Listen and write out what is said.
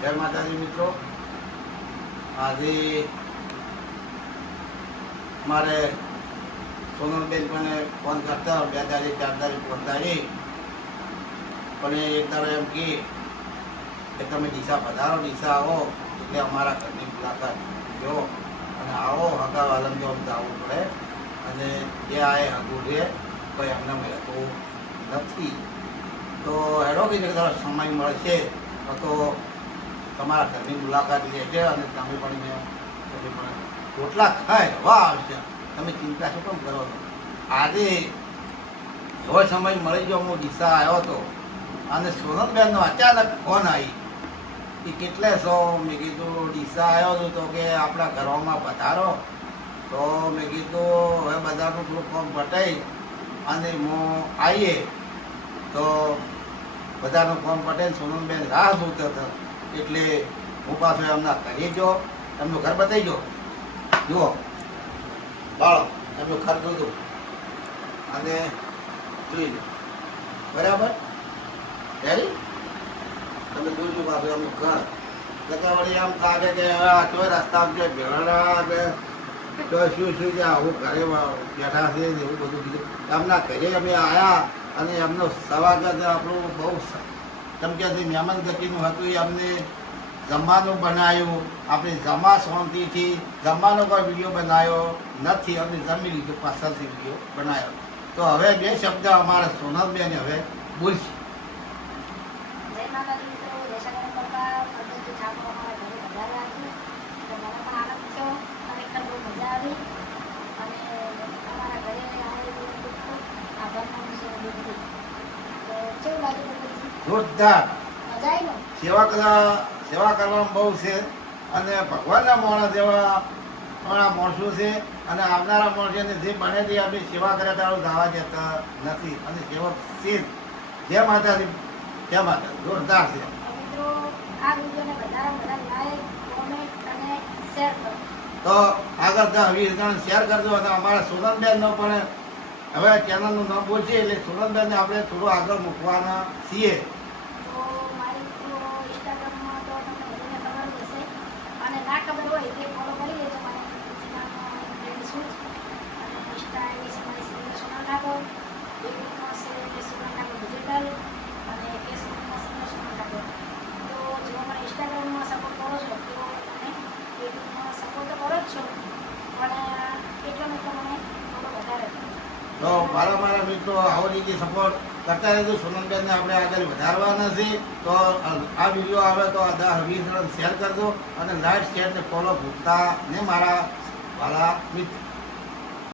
જય માતાજી મિત્રો. આજે મારે સોનલબેન મને ફોન કરતા 2 તારીખ 4 તારીખ 5 તારીખ પણ એક તારો એમ કે તમે ડીસા પધારો, ડીસા આવો એટલે અમારા ઘરની મુલાકાત જો અને આવો હગા વાલમ જો અમને આવવું પડે અને જે આ એ હગું છે કોઈ અમને મળતું નથી. તો હેડો કઈ તારો સમય મળશે તો તમારા ઘરની મુલાકાત લેશે અને તમે પણ રોટલા ખાય હવા આવશે. તમે ચિંતા શું કેમ કરો છો? આજે એવો સમય મળી ગયો. હું ડીસા આવ્યો હતો અને સોનલબેનનો અચાનક ફોન આવી કે કેટલે છો? મેં કીધું ડીસા આવ્યો છું. તો કે આપણા ઘરોમાં પધારો. તો મેં કીધું હવે બધાનું થોડું ફોન પટાઈ અને હું આવીએ. તો બધાનું ફોન પટાઈને સોનલબેન રાહ જોતા હતા એટલે હું પાછો એમના ઘરે ગયો. એમનું ઘર બતાવી ગયો. જુઓ બાળો એમનું ઘર જોતું અને જોઈ લો બરાબર. રેડી? તમે જોજો બાપુ એમનું ઘર. એટલે વળી આમ લાગે કે હવે આ તો રસ્તામાં જે ભેળા કે તો શું છે આવું ઘરે બેઠા છે એવું બધું કીધું. એમના ઘરે અમે આવ્યા અને એમનું સ્વાગત આપણું બહુ ચમક્યાથી મહેમાન ગતિનું હતું. એ અમને જમવાનું બનાવ્યું. આપણે જમા શાંતિથી જમવાનો કોઈ વિડીયો બનાવ્યો નથી. અમે જમી લીધું, પાછળથી વિડીયો બનાવ્યો. તો હવે 2 શબ્દ અમારા સોનલબેન હવે બોલશે. જોરદાર સેવા કરવામાં બહુ છે અને ભગવાનના માણસ જેવા ઘણા માણસો છે અને આવનારા માણસોને જે બને તે આપણી સેવા કરે તારું દાવા જતા નથી અને સેવક છે. જય માતાજી, જય માતા. જોરદાર છે. તો આગળ 10-20 જણ શેર કરજો અને અમારા સોનલબેનનો પણ હવે ચેનલનું નામ બોલશે એટલે સોનલબેનને આપણે થોડું આગળ મૂકવાના છીએ. ના ખબર હોય તે ફોલો કરી લેજો. મને ફ્રેન્ડ શું અને ઇન્સ્ટા આઈડી છે મારી સોનલ ઠાકોર, યુટ્યુબમાં છે સોનલ ઠાકોર ડિજિટલ અને ફેસબુકમાં છે સોનલ ઠાકોર. તો જો મને ઇન્સ્ટાગ્રામમાં સપોર્ટ કરો છો તો મને યુટ્યુબમાં સપોર્ટ તો કરો જ છો પણ એટલો મને થોડો વધારે કરો. તો મારા મિત્રો આવો રીતે સપોર્ટ કરતા રહેજો. સોનલબેનને આપણે આગળ વધારવાના છે. તો આ વિડીયો આવે તો 10-20 જણ શેર કરજો અને લાઈક શેર ને ફોલો ભૂલતા ને મારા વાલા મિત્રો.